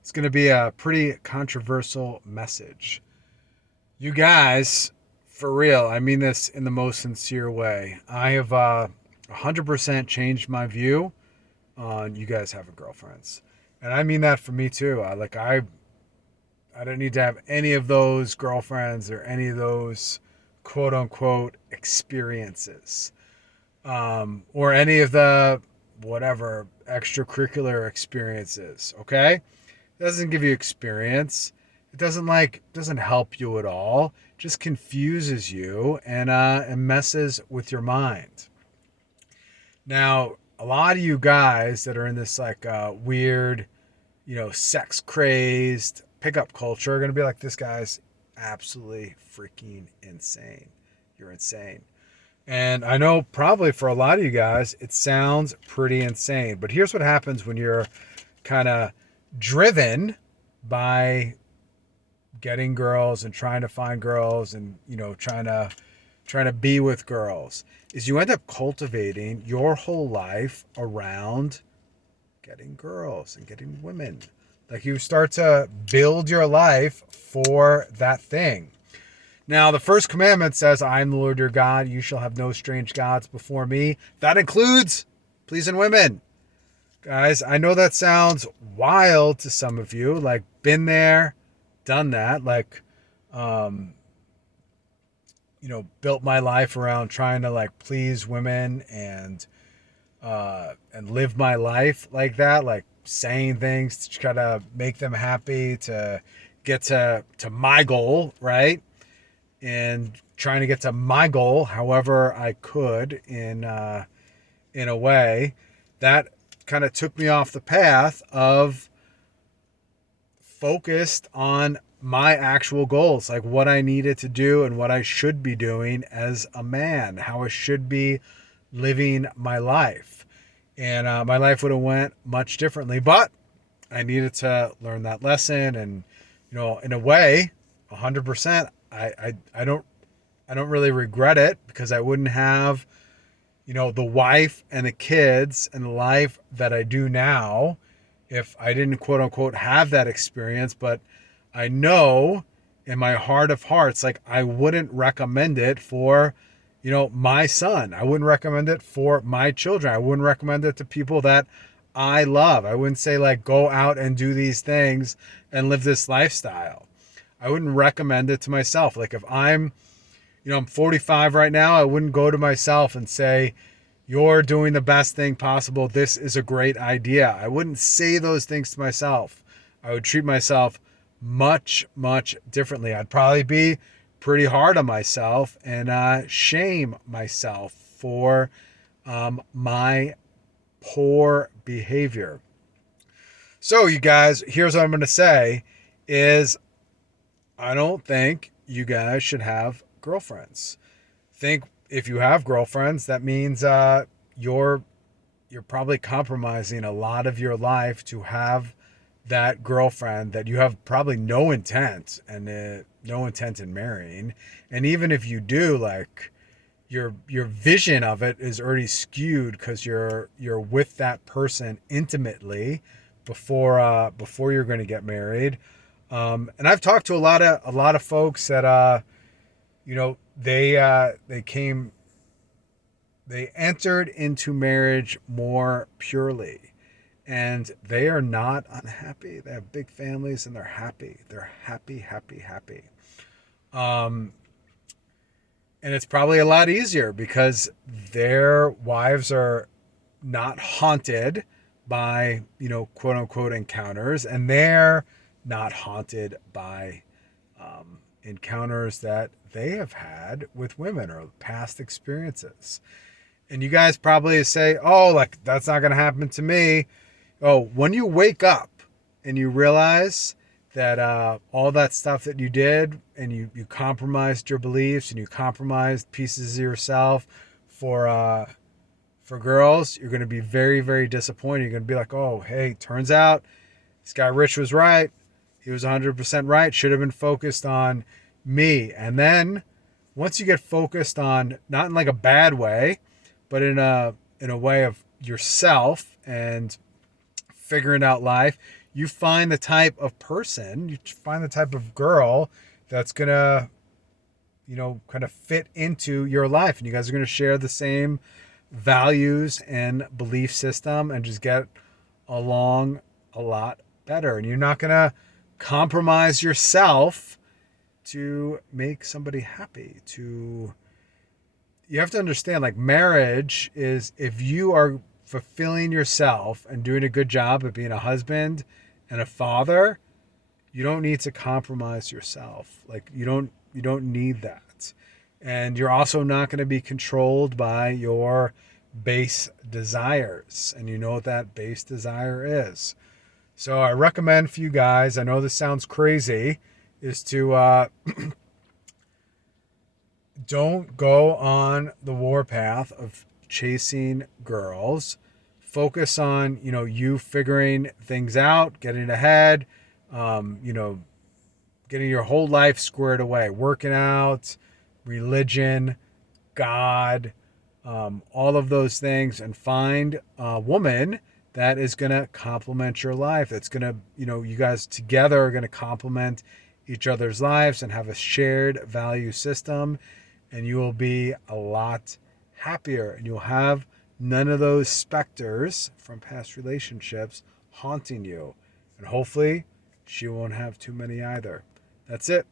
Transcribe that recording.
It's going to be a pretty controversial message. You guys, for real, I mean this in the most sincere way. I have 100% changed my view on you guys having girlfriends. And I mean that for me too. I don't need to have any of those girlfriends or any of those quote unquote experiences. Or any of the whatever extracurricular experiences, okay? It doesn't give you experience. It doesn't help you at all. It just confuses you and messes with your mind. Now, a lot of you guys that are in this weird, sex crazed pickup culture are gonna be like, this guy's absolutely freaking insane. You're insane. And I know probably for a lot of you guys, it sounds pretty insane. But here's what happens when you're kind of driven by getting girls and trying to find girls and trying to be with girls is you end up cultivating your whole life around getting girls and getting women. Like you start to build your life for that thing. Now, the first commandment says, I am the Lord your God. You shall have no strange gods before me. That includes pleasing women. Guys, I know that sounds wild to some of you. Like, been there, done that. Like, um, built my life around trying to please women and live my life like that. Like saying things to try to make them happy to get to my goal, right? And trying to get to my goal however I could in a way that kind of took me off the path of focused on my actual goals, like what I needed to do and what I should be doing as a man, how I should be living my life. And my life would have went much differently, but I needed to learn that lesson. And in a way, 100%, I don't really regret it because I wouldn't have, the wife and the kids and the life that I do now if I didn't quote unquote have that experience. But I know in my heart of hearts, like I wouldn't recommend it for, my son. I wouldn't recommend it for my children. I wouldn't recommend it to people that I love. I wouldn't say go out and do these things and live this lifestyle. I wouldn't recommend it to myself. Like if I'm 45 right now, I wouldn't go to myself and say, you're doing the best thing possible. This is a great idea. I wouldn't say those things to myself. I would treat myself much, much differently. I'd probably be pretty hard on myself and shame myself for my poor behavior. So you guys, here's what I'm going to say is I don't think you guys should have girlfriends. Think if you have girlfriends, that means you're probably compromising a lot of your life to have that girlfriend that you have probably no intent in marrying. And even if you do, your vision of it is already skewed because you're with that person intimately before you're going to get married. And I've talked to a lot of folks that they entered into marriage more purely, and they are not unhappy. They have big families and they're happy. They're happy, happy, happy. Um, and it's probably a lot easier because their wives are not haunted by, quote unquote encounters, and they're not haunted by encounters that they have had with women or past experiences. And you guys probably say, oh, that's not going to happen to me. Oh, when you wake up and you realize that all that stuff that you did and you compromised your beliefs and you compromised pieces of yourself for girls, you're going to be very, very disappointed. You're going to be like, oh, hey, turns out this guy Rich was right. He was 100% right. Should have been focused on me. And then once you get focused on, not in a bad way, but in a way of yourself and figuring out life, you find the type of person, you find the type of girl that's going to, kind of fit into your life. And you guys are going to share the same values and belief system and just get along a lot better. And you're not going to compromise yourself to make somebody happy. You have to understand, like, marriage is, if you are fulfilling yourself and doing a good job of being a husband and a father, you don't need to compromise yourself. Like, you don't need that. And you're also not going to be controlled by your base desires. And you know what that base desire is. So I recommend for you guys, I know this sounds crazy, is to don't go on the warpath of chasing girls. Focus on, you figuring things out, getting ahead, getting your whole life squared away, working out, religion, God, all of those things, and find a woman that is going to complement your life. That's going to, you guys together are going to complement each other's lives and have a shared value system, and you will be a lot happier, and you'll have none of those specters from past relationships haunting you. And hopefully she won't have too many either. That's it.